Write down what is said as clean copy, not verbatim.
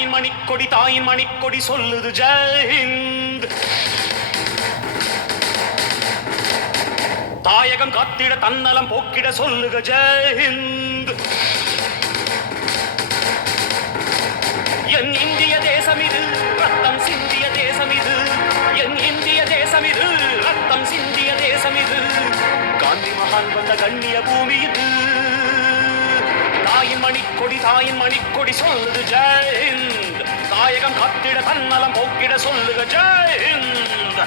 தாயின் மணிக்கொடி சொல்லுது ஜெயஹிந்த். தாயகம் காத்திட தன்னலம் போக்கிட சொல்லுக ஜெயஹிந்த். என் இந்திய தேசம் இது, ரத்தம் சிந்திய தேசம் இது. என் இந்திய தேசம் இது, ரத்தம் சிந்திய தேசம் இது. காந்தி மகான் வந்த கண்ணிய பூமி இது. தாயின் மணிக்கொடி சொல்லுது ஜெயஹிந்த். தாயகம் காத்திட தன்னலம் போக்கிட சொல்லுக ஜெயஹிந்த்.